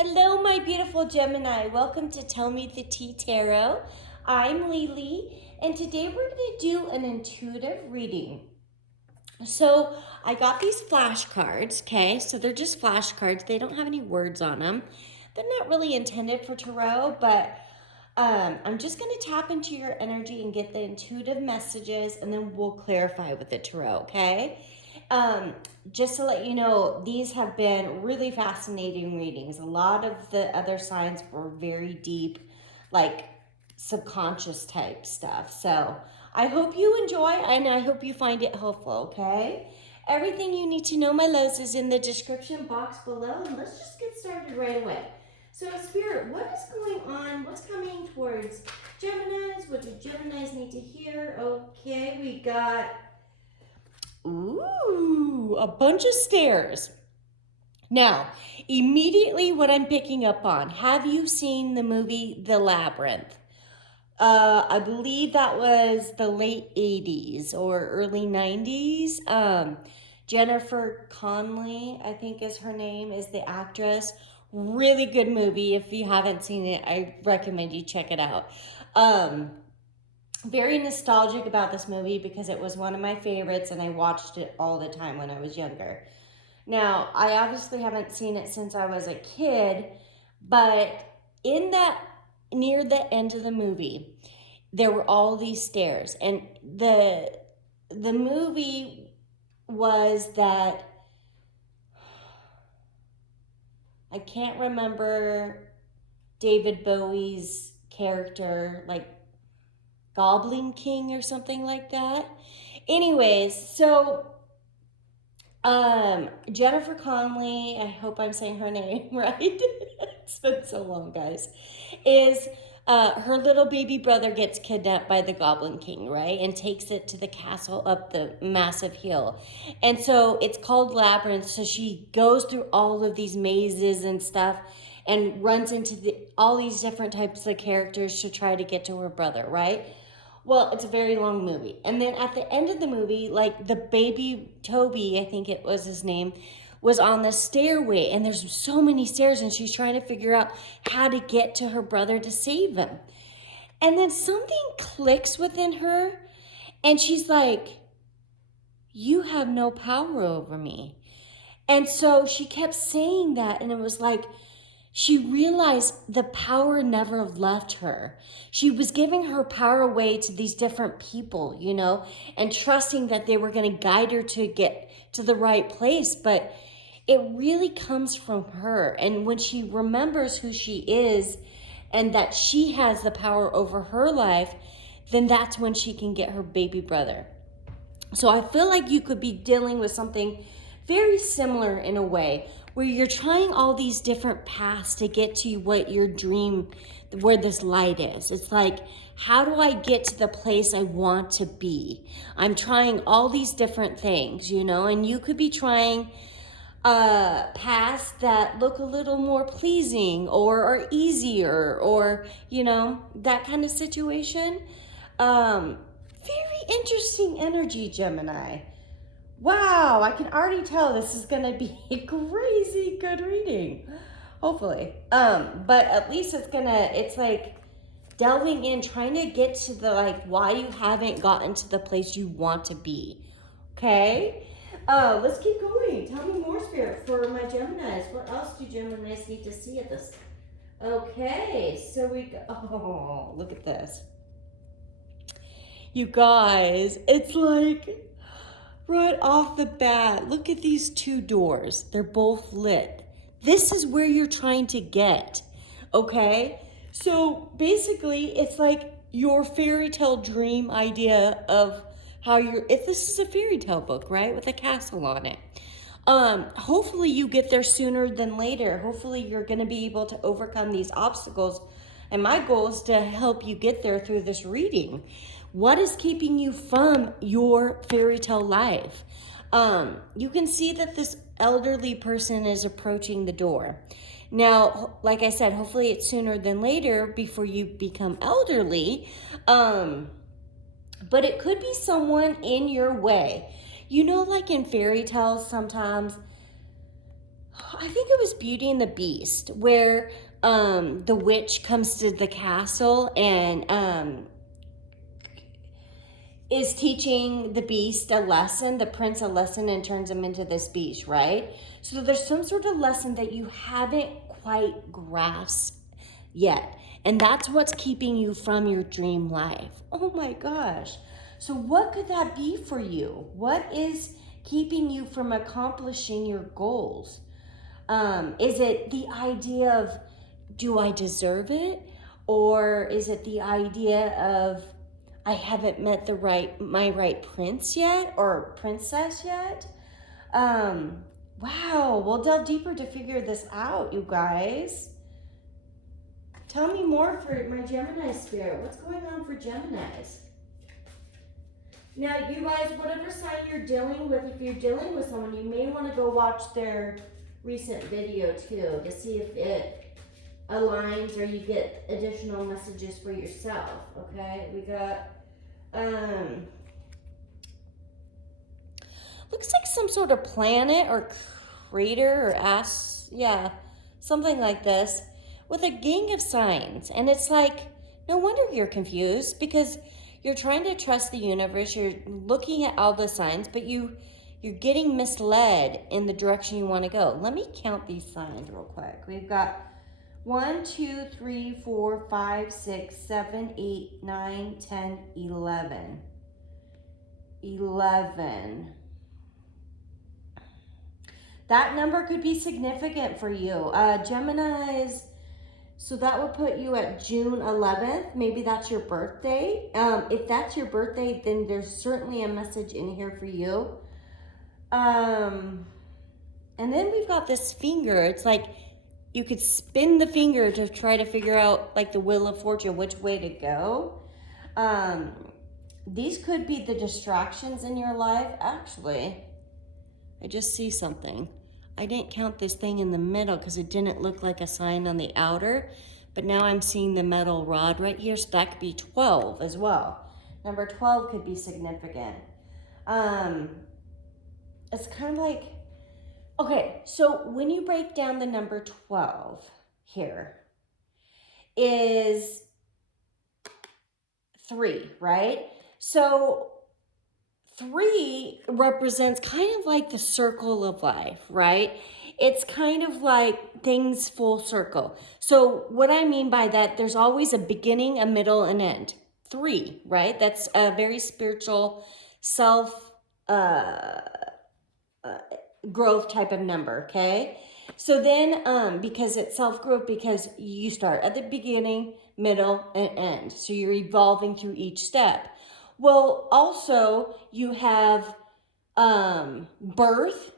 Hello, my beautiful Gemini. Welcome to Tell Me the Tea Tarot. I'm Lily, and today we're going to do an intuitive reading. So I got these flashcards, okay? So they're just flashcards. They don't have any words on them. They're not really intended for tarot, but I'm just going to tap into your energy and get the intuitive messages, and then we'll clarify with the tarot, okay? Just to let you know, these have been really fascinating readings. A lot of the other signs were very deep, like subconscious type stuff. So I hope you enjoy, and I hope you find it helpful, okay? Everything you need to know, my loves, is in the description box below, and let's just get started right away. So, Spirit, what is going on? What's coming towards Geminis? What do Geminis need to hear? Okay, we got, a bunch of stairs. Now, immediately what I'm picking up on, have you seen the movie The Labyrinth? I believe that was the late 80s or early 90s. Jennifer Connelly, I think is her name, is the actress. Really good movie. If you haven't seen it, I recommend you check it out. Very nostalgic about this movie because it was one of my favorites and I watched it all the time when I was younger. Now, I obviously haven't seen it since I was a kid, but in that, near the end of the movie, there were all these stairs, and the movie was that, I can't remember David Bowie's character, like Goblin King or something like that. Anyways, so Jennifer Connelly, I hope I'm saying her name right. It's been so long, guys. Is her little baby brother gets kidnapped by the Goblin King, right? And takes it to the castle up the massive hill. And so it's called Labyrinth. So she goes through all of these mazes and stuff and runs into all these different types of characters to try to get to her brother, right? Well, it's a very long movie. And then at the end of the movie, like the baby Toby, I think it was his name, was on the stairway. And there's so many stairs and she's trying to figure out how to get to her brother to save him. And then something clicks within her and she's like, you have no power over me. And so she kept saying that, and it was like, she realized the power never left her. She was giving her power away to these different people, you know, and trusting that they were going to guide her to get to the right place. But it really comes from her. And when she remembers who she is and that she has the power over her life, then that's when she can get her baby brother. So I feel like you could be dealing with something very similar in a way, where you're trying all these different paths to get to what your dream, where this light is. It's like, how do I get to the place I want to be? I'm trying all these different things, you know, and you could be trying paths that look a little more pleasing or are easier, or, you know, that kind of situation. Very interesting energy, Gemini. Wow, I can already tell this is gonna be a crazy good reading. Hopefully. But at least it's like delving in, trying to get to the like why you haven't gotten to the place you want to be. Okay? Let's keep going. Tell me more, Spirit, for my Geminis. What else do Geminis need to see at this? Okay, so we go, oh, look at this. You guys, it's like right off the bat, look at these two doors. They're both lit. This is where you're trying to get, okay? So basically, it's like your fairy tale dream idea of how if this is a fairy tale book, right? With a castle on it. Hopefully you get there sooner than later. Hopefully you're gonna be able to overcome these obstacles. And my goal is to help you get there through this reading. What is keeping you from your fairy tale life? You can see that this elderly person is approaching the door. Now, like I said, hopefully it's sooner than later before you become elderly. But it could be someone in your way. You know, like in fairy tales, sometimes I think it was Beauty and the Beast, where the witch comes to the castle and is teaching the beast a lesson, the prince a lesson, and turns him into this beast, right? So there's some sort of lesson that you haven't quite grasped yet. And that's what's keeping you from your dream life. Oh my gosh. So what could that be for you? What is keeping you from accomplishing your goals? Is it the idea of, do I deserve it? Or is it the idea of, I haven't met my right prince yet or princess yet? Wow, we'll delve deeper to figure this out, you guys. Tell me more for my Gemini spirit. What's going on for Geminis? Now, you guys, whatever sign you're dealing with, if you're dealing with someone, you may want to go watch their recent video too to see if it aligns or you get additional messages for yourself. Okay, we got looks like some sort of planet or crater or something like this with a gang of signs. And it's like, no wonder you're confused, because you're trying to trust the universe, you're looking at all the signs, but you're getting misled in the direction you want to go. Let me count these signs real quick. We've got 1, 2, 3, 4, 5, 6, 7, 8, 9, 10, 11. 11. That number could be significant for you. Geminis, so that would put you at June 11th. Maybe that's your birthday. If that's your birthday, then there's certainly a message in here for you. And then we've got this finger. It's like you could spin the finger to try to figure out, like, the wheel of fortune, which way to go. These could be the distractions in your life. Actually, I just see something. I didn't count this thing in the middle because it didn't look like a sign on the outer, but now I'm seeing the metal rod right here, so that could be 12 as well. Number 12 could be significant. It's kind of like, okay, so when you break down the number 12 here is 3, right? So 3 represents kind of like the circle of life, right? It's kind of like things full circle. So what I mean by that, there's always a beginning, a middle, and end. 3, right? That's a very spiritual self growth type of number, okay? So then, because it's self-growth, because you start at the beginning, middle, and end. So you're evolving through each step. Well, also, you have birth,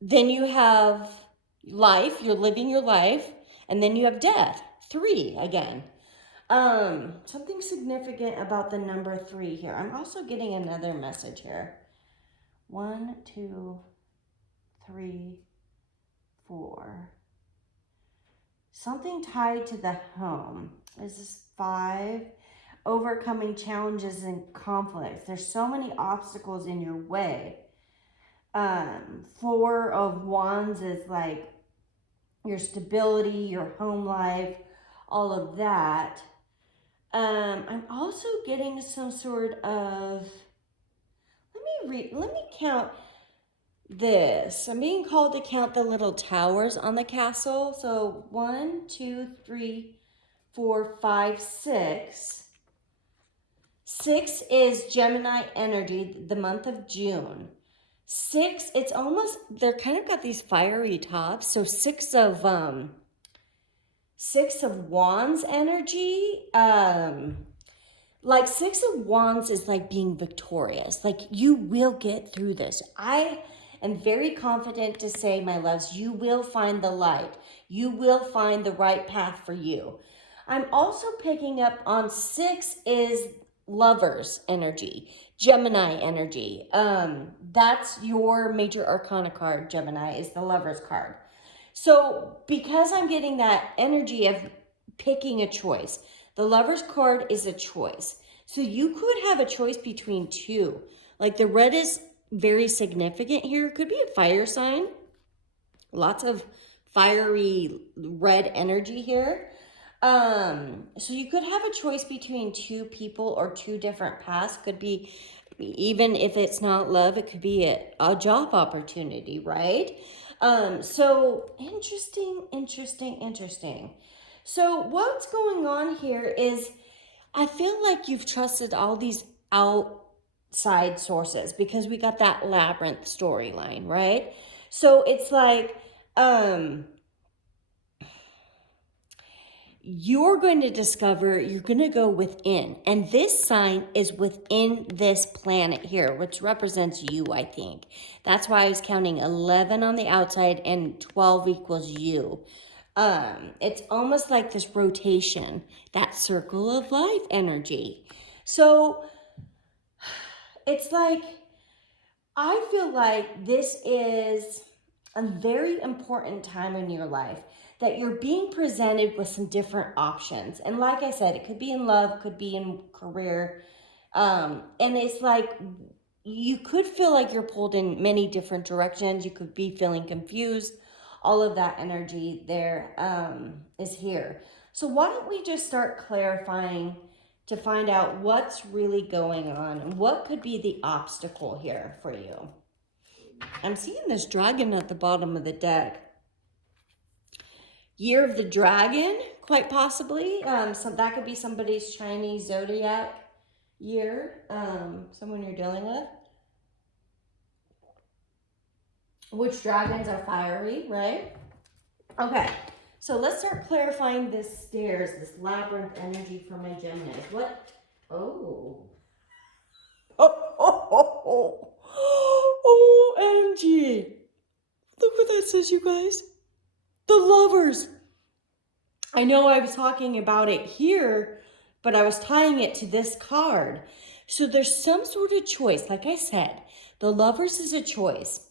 then you have life, you're living your life, and then you have death, 3 again. Something significant about the number 3 here. I'm also getting another message here. 1, 2, 3, 4. Something tied to the home. Is this 5? Overcoming challenges and conflicts. There's so many obstacles in your way. 4 of Wands is like your stability, your home life, all of that. I'm also getting some sort of, let me count this. I'm being called to count the little towers on the castle. So 1, 2, 3, 4, 5, 6. 6 is Gemini energy, the month of June. 6, it's almost, they're kind of got these fiery tops. So 6 of Wands energy, like 6 of Wands is like being victorious. Like, you will get through this. I am very confident to say, my loves, you will find the light. You will find the right path for you. I'm also picking up on 6 is Lovers energy, Gemini energy. That's your major arcana card, Gemini, is the Lovers card. So because I'm getting that energy of picking a choice, the Lovers card is a choice. So you could have a choice between 2. Like, the red is very significant here. Could be a fire sign. Lots of fiery red energy here. So you could have a choice between two people or two different paths. Could be, even if it's not love, it could be a job opportunity, right? So interesting. So what's going on here is I feel like you've trusted all these outside sources because we got that labyrinth storyline, right? So it's like, you're going to discover, you're going to go within. And this sign is within this planet here, which represents you, I think. That's why I was counting 11 on the outside and 12 equals you. It's almost like this rotation, that circle of life energy. So it's like, I feel like this is a very important time in your life that you're being presented with some different options. And like I said, it could be in love, could be in career. And it's like, you could feel like you're pulled in many different directions. You could be feeling confused. All of that energy there is here. So why don't we just start clarifying to find out what's really going on and what could be the obstacle here for you. I'm seeing this dragon at the bottom of the deck. Year of the Dragon, quite possibly. So that could be somebody's Chinese zodiac year, someone you're dealing with. Which dragons are fiery, right? Okay, so let's start clarifying this stairs, this labyrinth energy for my Geminis. What? Oh. OMG. Look what that says, you guys. The Lovers. I know I was talking about it here, but I was tying it to this card. So there's some sort of choice. Like I said, the Lovers is a choice.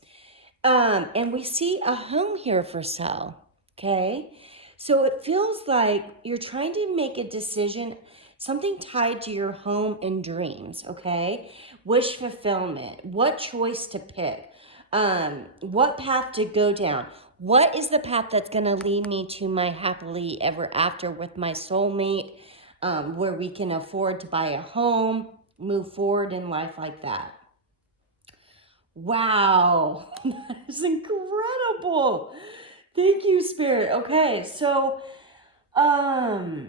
And we see a home here for sale. Okay. So it feels like you're trying to make a decision, something tied to your home and dreams. Okay. Wish fulfillment, what choice to pick, what path to go down. What is the path that's going to lead me to my happily ever after with my soulmate, where we can afford to buy a home, move forward in life like that. Wow, that is incredible. Thank you, Spirit. Okay, so now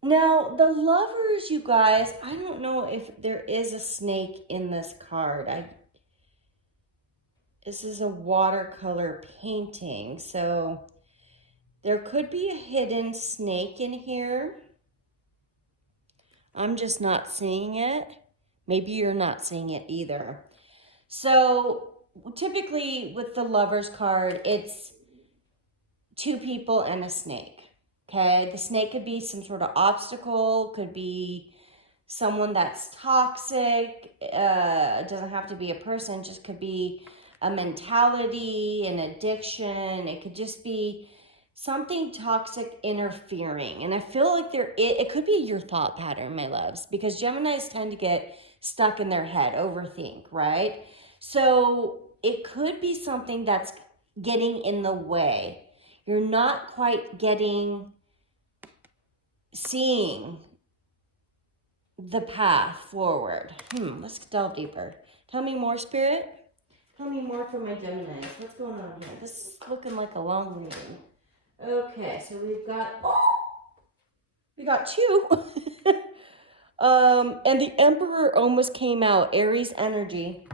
the Lovers, you guys, I don't know if there is a snake in this card. This is a watercolor painting, so there could be a hidden snake in here. I'm just not seeing it. Maybe you're not seeing it either. So typically with the Lovers card, it's two people and a snake. Okay, the snake could be some sort of obstacle, could be someone that's toxic. It doesn't have to be a person, just could be a mentality, an addiction. It could just be something toxic interfering. And I feel like it could be your thought pattern, my loves, because Geminis tend to get stuck in their head, overthink, right? So it could be something that's getting in the way. You're not quite seeing the path forward. Let's delve deeper. Tell me more, Spirit. Tell me more for my Geminis. What's going on here? This is looking like a long reading. Okay, so we got two. And the Emperor almost came out, Aries energy.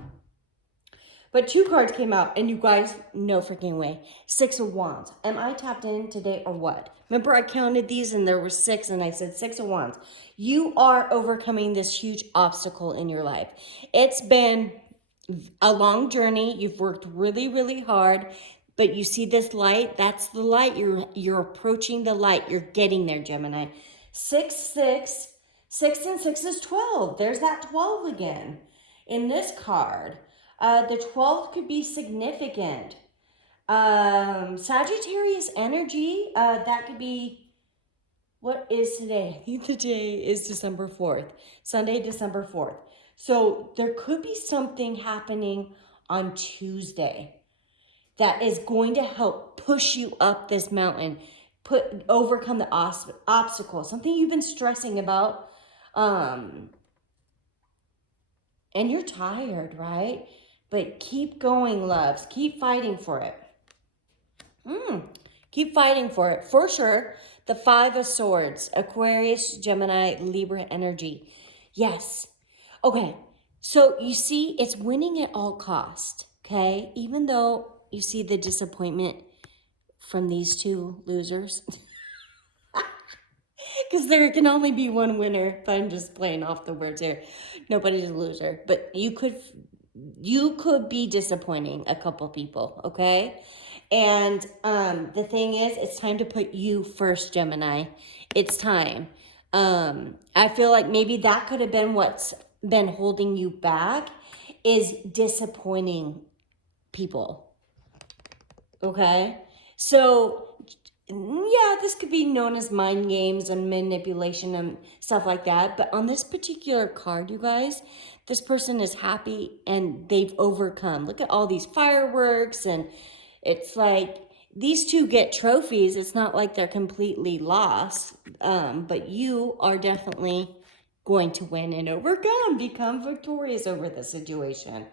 But two cards came out, and you guys, no freaking way. 6 of Wands. Am I tapped in today or what? Remember, I counted these, and there were 6, and I said 6 of Wands. You are overcoming this huge obstacle in your life. It's been a long journey. You've worked really, really hard, but you see this light? That's the light. You're approaching the light. You're getting there, Gemini. 6, 6. 6 and 6 is 12. There's that 12 again in this card. The 12th could be significant. Sagittarius energy, that could be, what is today? I think the day is December 4th. Sunday, December 4th. So there could be something happening on Tuesday that is going to help push you up this mountain, overcome the obstacle, something you've been stressing about. And you're tired, right? But keep going, loves. Keep fighting for it. Keep fighting for it. For sure, the Five of Swords, Aquarius, Gemini, Libra energy. Yes. Okay. So you see, it's winning at all cost. Okay. Even though you see the disappointment from these two losers. Because there can only be one winner. If I'm just playing off the words here. Nobody's a loser. But you could be disappointing a couple people, okay? And the thing is, it's time to put you first, Gemini. It's time. I feel like maybe that could have been what's been holding you back, is disappointing people. Okay? So, yeah, this could be known as mind games and manipulation and stuff like that. But on this particular card, you guys, this person is happy and they've overcome. Look at all these fireworks, and it's like these two get trophies. It's not like they're completely lost, but you are definitely going to win and overcome, become victorious over the situation.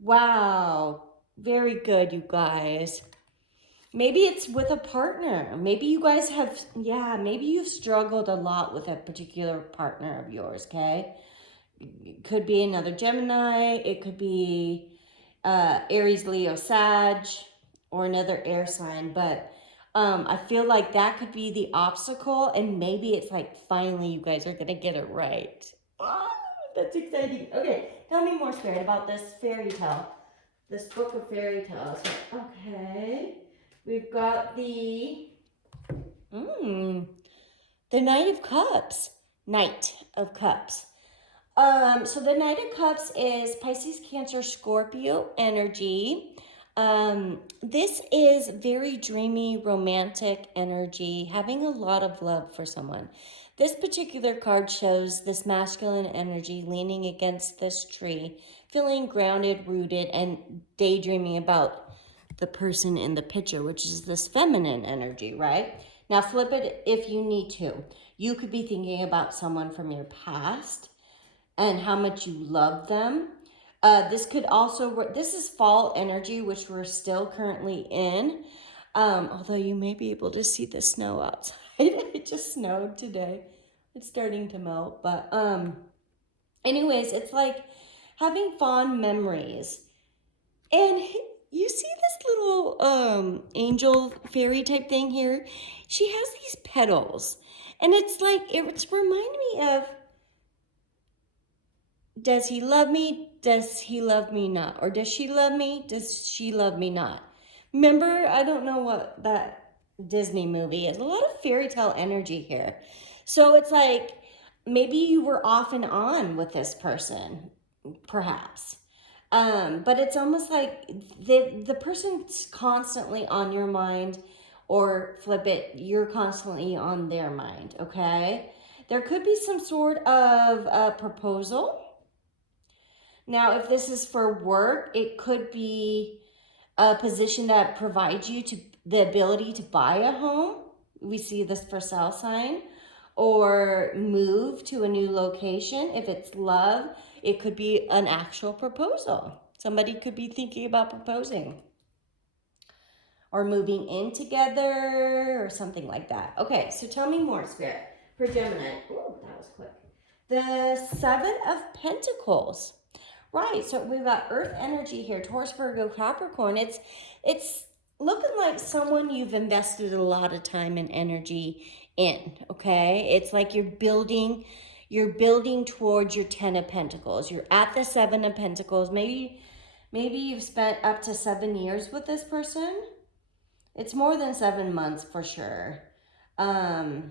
Wow. Very good, you guys. Maybe it's with a partner. Maybe you guys have, maybe you've struggled a lot with a particular partner of yours, okay? It could be another Gemini. It could be Aries, Leo, Sag, or another air sign. But I feel like that could be the obstacle, and maybe it's like finally you guys are going to get it right. Oh, that's exciting. Okay, tell me more, Spirit, about this fairy tale. This book of fairy tales. Okay. We've got the Knight of Cups. Knight of Cups. So the Knight of Cups is Pisces, Cancer, Scorpio energy. This is very dreamy, romantic energy, having a lot of love for someone. This particular card shows this masculine energy leaning against this tree, feeling grounded, rooted, and daydreaming about the person in the picture, which is this feminine energy, right? Now flip it if you need to. You could be thinking about someone from your past and how much you love them. This could also, this is fall energy, which we're still currently in. Although you may be able to see the snow outside. It just snowed today. It's starting to melt, but anyways, it's like having fond memories. And you see this little angel fairy type thing here? She has these petals. And it's like, it's reminding me of, does he love me? Does he love me not? Or does she love me? Does she love me not? Remember, I don't know what that Disney movie is. A lot of fairy tale energy here. So it's like, maybe you were off and on with this person, perhaps. But it's almost like the person's constantly on your mind, or flip it, you're constantly on their mind, okay? There could be some sort of a proposal. Now, if this is for work, it could be a position that provides you to the ability to buy a home. We see this for sale sign, or move to a new location. If it's love, it could be an actual proposal. Somebody could be thinking about proposing or moving in together or something like that. Okay, so tell me more, Spirit, for Gemini. Ooh, that was quick. The Seven of Pentacles. Right, so we've got Earth energy here, Taurus, Virgo, Capricorn. It's looking like someone you've invested a lot of time and energy in, okay? It's like you're building towards your 10 of Pentacles. You're at the 7 of Pentacles. Maybe you've spent up to 7 years with this person. It's more than 7 months for sure. But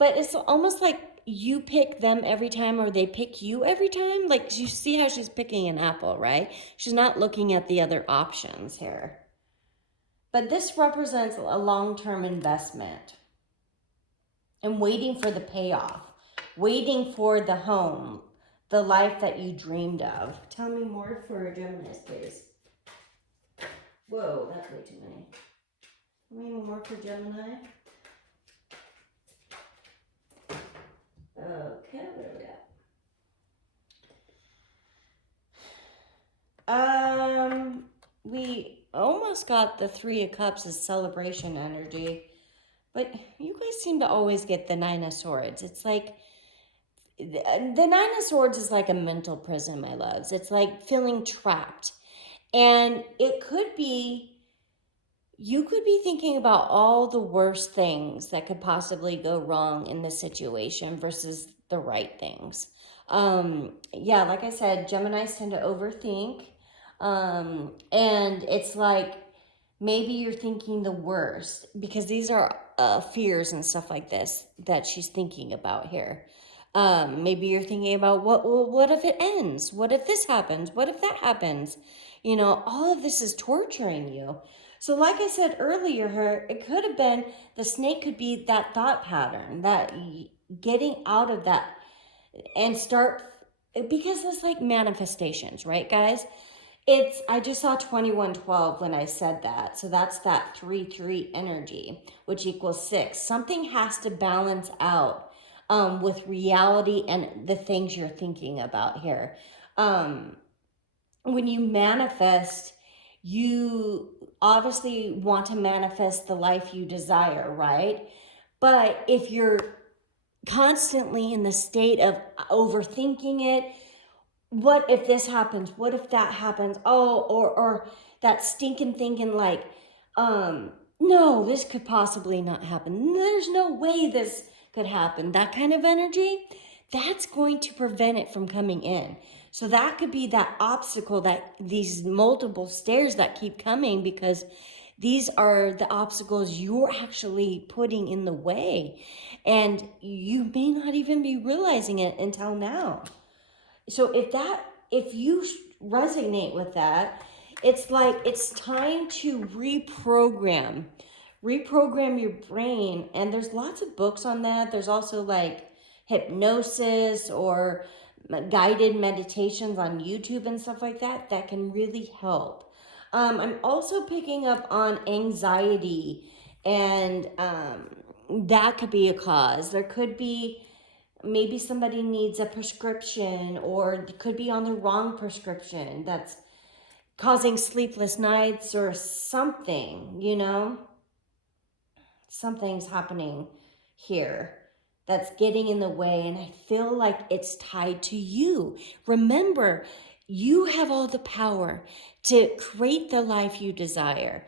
it's almost like you pick them every time, or they pick you every time. Like, you see how she's picking an apple, right? She's not looking at the other options here. But this represents a long-term investment and waiting for the payoff. waiting for the home, the life that you dreamed of. Tell me more for Gemini's, please. Whoa, that's way too many. Tell me more for Gemini. Okay, what do we got? We almost got the Three of Cups as celebration energy, but you guys seem to always get the Nine of Swords. It's like, the Nine of Swords is like a mental prison, my loves. It's like feeling trapped. And it could be, you could be thinking about all the worst things that could possibly go wrong in this situation versus the right things. Yeah, like I said, Geminis tend to overthink. And it's like maybe you're thinking the worst because these are fears and stuff like this that she's thinking about here. Maybe you're thinking about what if it ends? What if this happens? What if that happens? You know, all of this is torturing you. So like I said earlier, it could have been, the snake could be that thought pattern, that getting out of that and start, because it's like manifestations, right, guys? I just saw 2112 when I said that. So that's that 3-3 energy, which equals 6. Something has to balance out with reality and the things you're thinking about here. When you manifest, you obviously want to manifest the life you desire, right? But if you're constantly in the state of overthinking it, what if this happens? What if that happens? Oh, or that stinking thinking like, no, this could possibly not happen. There's no way this could happen. That kind of energy, that's going to prevent it from coming in. So that could be that obstacle, that these multiple stairs that keep coming, because these are the obstacles you're actually putting in the way. And you may not even be realizing it until now. So if you resonate with that, it's like it's time to reprogram your brain. And there's lots of books on that. There's also like hypnosis or guided meditations on YouTube and stuff like that that can really help. I'm also picking up on anxiety, and that could be a cause. There could be, maybe somebody needs a prescription, or could be on the wrong prescription that's causing sleepless nights or something, you know? Something's happening here that's getting in the way, and I feel like it's tied to you. Remember, you have all the power to create the life you desire,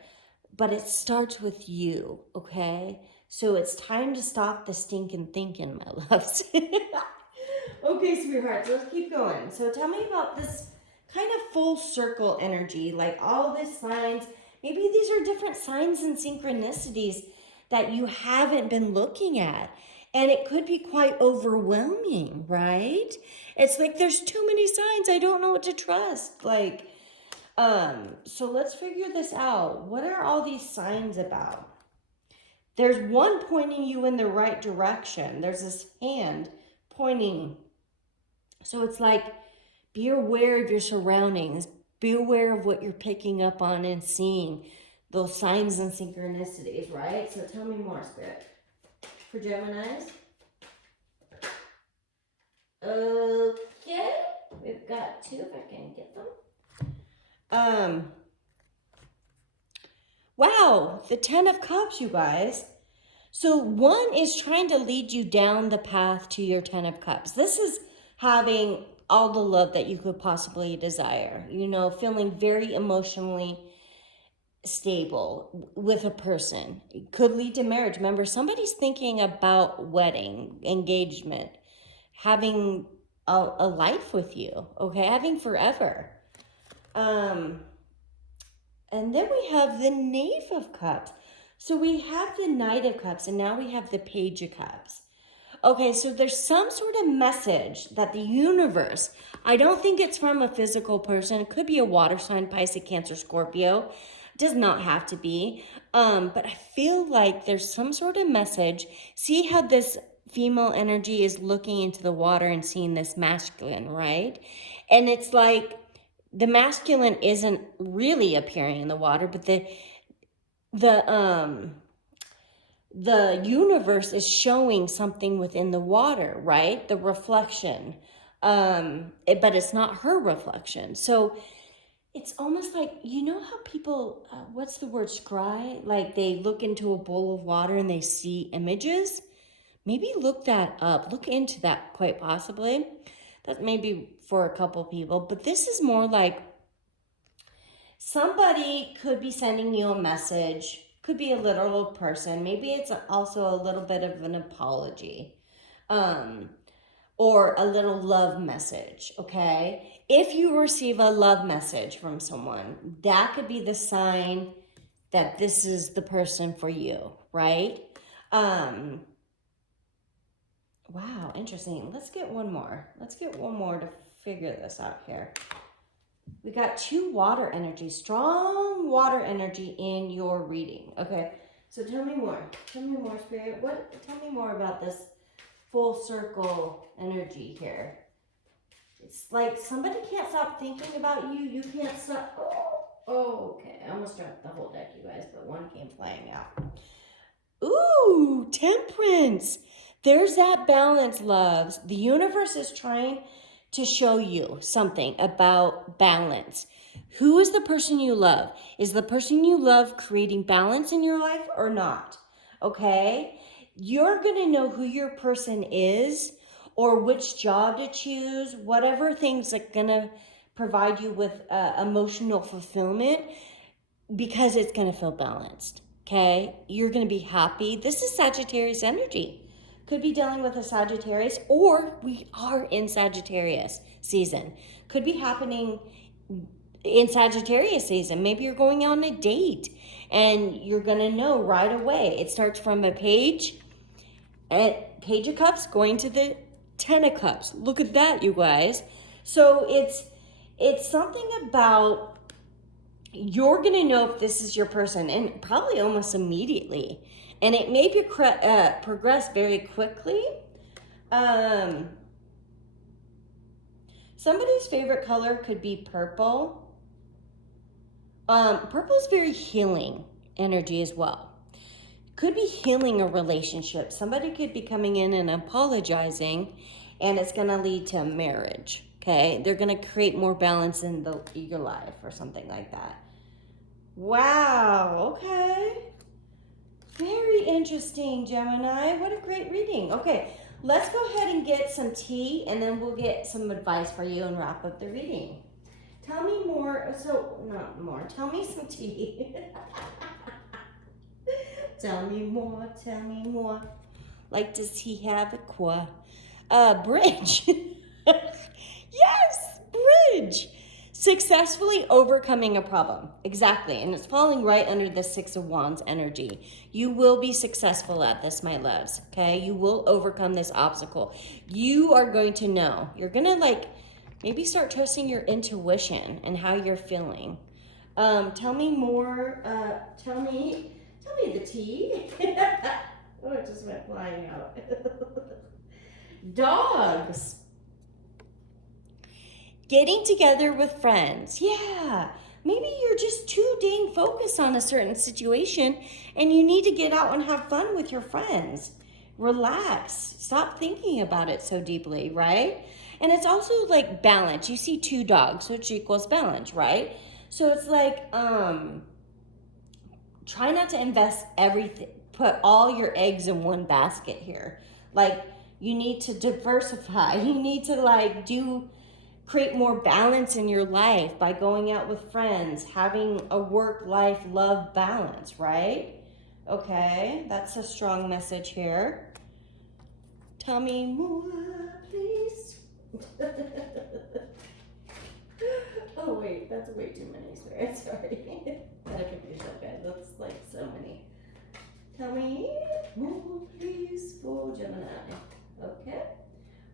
but it starts with you, okay? So it's time to stop the stinking thinking, my loves. Okay, sweethearts, let's keep going. So tell me about this kind of full circle energy, like all these signs. Maybe these are different signs and synchronicities that you haven't been looking at. And it could be quite overwhelming, right? It's like there's too many signs. I don't know what to trust. So let's figure this out. What are all these signs about? There's one pointing you in the right direction. There's this hand pointing. So it's like, be aware of your surroundings. Be aware of what you're picking up on and seeing. Those signs and synchronicities, right? So tell me more, Spirit. For Geminis. Okay. We've got 2 if I can get them. Wow, the 10 of Cups, you guys. So 1 is trying to lead you down the path to your 10 of Cups. This is having all the love that you could possibly desire. You know, feeling very emotionally stable with a person. It could lead to marriage. Remember, somebody's thinking about wedding, engagement, having a life with you, okay? Having forever. And then we have the Knave of Cups. So we have the Knight of Cups, and now we have the Page of Cups. Okay, so there's some sort of message that the universe, I don't think it's from a physical person. It could be a water sign, Pisces, Cancer, Scorpio. Does not have to be. But I feel like there's some sort of message. See how this female energy is looking into the water and seeing this masculine, right? And it's like the masculine isn't really appearing in the water, but the the universe is showing something within the water, right? The reflection. But it's not her reflection. So it's almost like, you know how people, what's the word, scry? Like they look into a bowl of water and they see images? Maybe look that up. Look into that quite possibly. That may be for a couple people, but this is more like somebody could be sending you a message, could be a literal person. Maybe it's also a little bit of an apology. Or a little love message, okay? If you receive a love message from someone, that could be the sign that this is the person for you, right? Wow, interesting. Let's get one more. Let's get one more to figure this out here. We got 2 water energy, strong water energy in your reading. Okay, so tell me more. Tell me more, Spirit. Tell me more about this full circle energy here. It's like somebody can't stop thinking about you. You can't stop. Oh, okay. I almost dropped the whole deck, you guys, but one came flying out. Ooh, Temperance. There's that balance, loves. The universe is trying to show you something about balance. Who is the person you love? Is the person you love creating balance in your life or not? Okay? You're going to know who your person is or which job to choose, whatever things are going to provide you with emotional fulfillment, because it's going to feel balanced. Okay? You're going to be happy. This is Sagittarius energy. Could be dealing with a Sagittarius, or we are in Sagittarius season. Could be happening in Sagittarius season. Maybe you're going on a date and you're going to know right away. It starts from a page of cups going to the 10 of cups. Look at that, you guys. So it's something about, you're going to know if this is your person, and probably almost immediately. And it may be progress very quickly. Somebody's favorite color could be purple. Purple is very healing energy as well. Could be healing a relationship. Somebody could be coming in and apologizing, and it's going to lead to a marriage. Okay, they're going to create more balance in your life or something like that. Wow. Okay. Very interesting, Gemini. What a great reading. Okay, let's go ahead and get some tea, and then we'll get some advice for you and wrap up the reading. Tell me more. Not more. Tell me some tea. Tell me more. Tell me more. Like, does he have a bridge? Yes, bridge. Successfully overcoming a problem. Exactly. And it's falling right under the 6 of Wands energy. You will be successful at this, my loves. Okay? You will overcome this obstacle. You are going to know. You're going to maybe start trusting your intuition and how you're feeling. Tell me more. Tell me the tea. Oh, it just went flying out. Dogs. Getting together with friends. Yeah. Maybe you're just too dang focused on a certain situation and you need to get out and have fun with your friends. Relax. Stop thinking about it so deeply, right? And it's also like balance. You see 2 dogs, which equals balance, right? So it's like, try not to invest everything, put all your eggs in one basket here. Like, you need to diversify. You need to create more balance in your life by going out with friends, having a work-life love balance, right? Okay, that's a strong message here. Tell me more, please. Oh wait, that's way too many spirits. Sorry. That could be so good. That's like so many. Tell me more, please, for Gemini. Okay.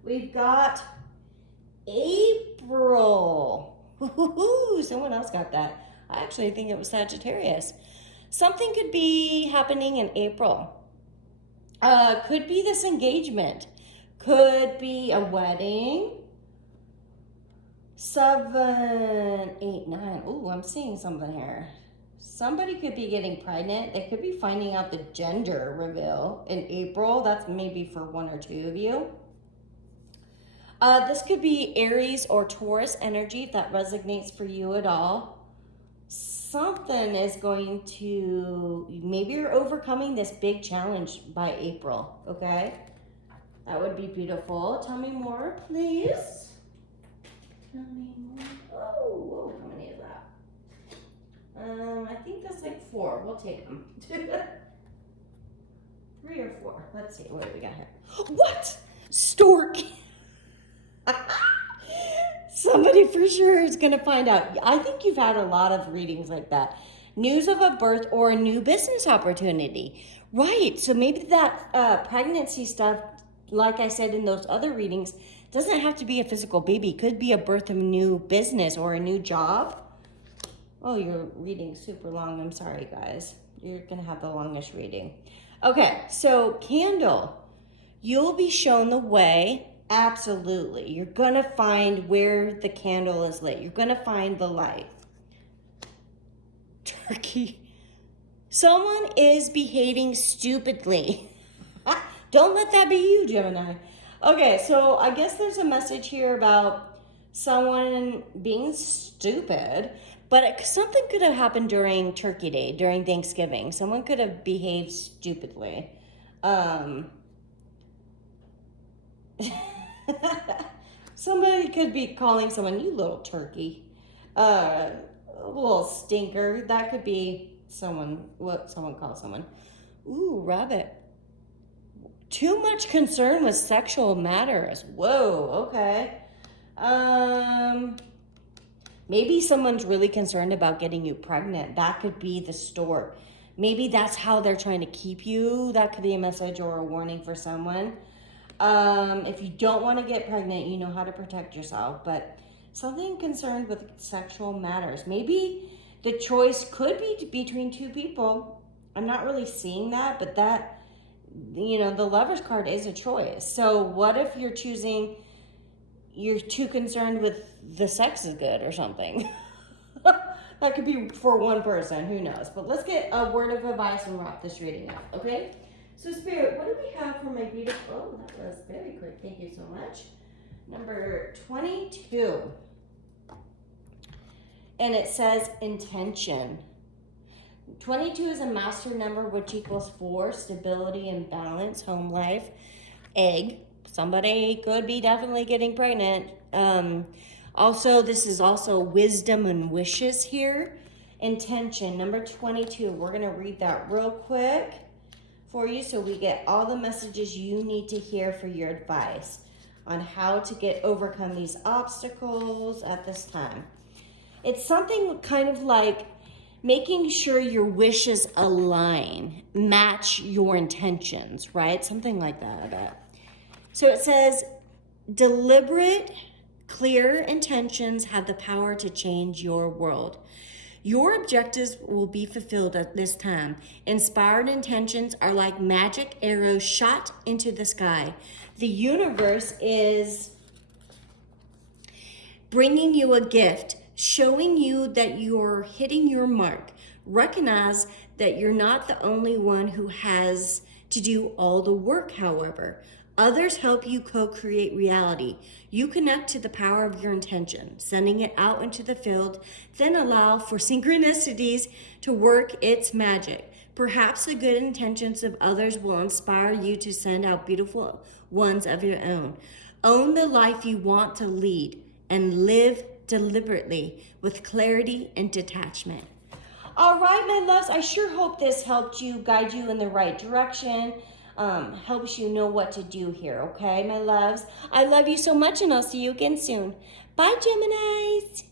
We've got April. Woo-hoo-hoo. Someone else got that. I actually think it was Sagittarius. Something could be happening in April. Could be this engagement. Could be a wedding. 7, 8, 9. Ooh, I'm seeing something here. Somebody could be getting pregnant. They could be finding out the gender reveal in April. That's maybe for 1 or 2 of you. This could be Aries or Taurus energy, if that resonates for you at all. Something is going to, maybe you're overcoming this big challenge by April, okay? That would be beautiful. Tell me more, please. Tell me more. Oh, whoa, how many is that? I think that's like 4. We'll take them. 3 or 4. Let's see, what do we got here? What? Stork. Somebody for sure is going to find out. I think you've had a lot of readings like that. News of a birth or a new business opportunity. Right. So maybe that pregnancy stuff, like I said in those other readings, doesn't have to be a physical baby. It could be a birth of a new business or a new job. Oh, you're reading super long. I'm sorry, guys. You're going to have the longest reading. Okay. So candle. You'll be shown the way. Absolutely. You're going to find where the candle is lit. You're going to find the light. Turkey. Someone is behaving stupidly. Don't let that be you, Gemini. Okay, so I guess there's a message here about someone being stupid, but something could have happened during Turkey Day, during Thanksgiving. Someone could have behaved stupidly. Somebody could be calling someone, you little turkey, a little stinker. That could be someone, what someone calls someone. Ooh, rabbit. Too much concern with sexual matters. Whoa, okay. Maybe someone's really concerned about getting you pregnant. That could be the stork. Maybe that's how they're trying to keep you. That could be a message or a warning for someone. If you don't want to get pregnant, you know how to protect yourself, but something concerned with sexual matters. Maybe the choice could be between 2 people. I'm not really seeing that, but that, you know, the Lover's card is a choice. So what if you're choosing, you're too concerned with the sex is good or something? That could be for one person, who knows? But let's get a word of advice and wrap this reading up, okay? So Spirit, what do we have for my beautiful, oh, that was very quick, thank you so much. Number 22. And it says intention. 22 is a master number, which equals 4, stability and balance, home life, egg. Somebody could be definitely getting pregnant. Also, this is also wisdom and wishes here. Intention, number 22. We're going to read that real quick for you so we get all the messages you need to hear for your advice on how to overcome these obstacles at this time. It's something kind of like making sure your wishes align, match your intentions, right? Something like that, I bet. So it says, deliberate, clear intentions have the power to change your world. Your objectives will be fulfilled at this time. Inspired intentions are like magic arrows shot into the sky. The universe is bringing you a gift, showing you that you're hitting your mark. Recognize that you're not the only one who has to do all the work, however. Others help you co-create reality. You connect to the power of your intention, sending it out into the field, then allow for synchronicities to work its magic. Perhaps the good intentions of others will inspire you to send out beautiful ones of your own. Own the life you want to lead and live deliberately with clarity and detachment. All right, my loves, I sure hope this helped you, guide you in the right direction. Helps you know what to do here, okay, my loves? I love you so much, and I'll see you again soon. Bye, Geminis.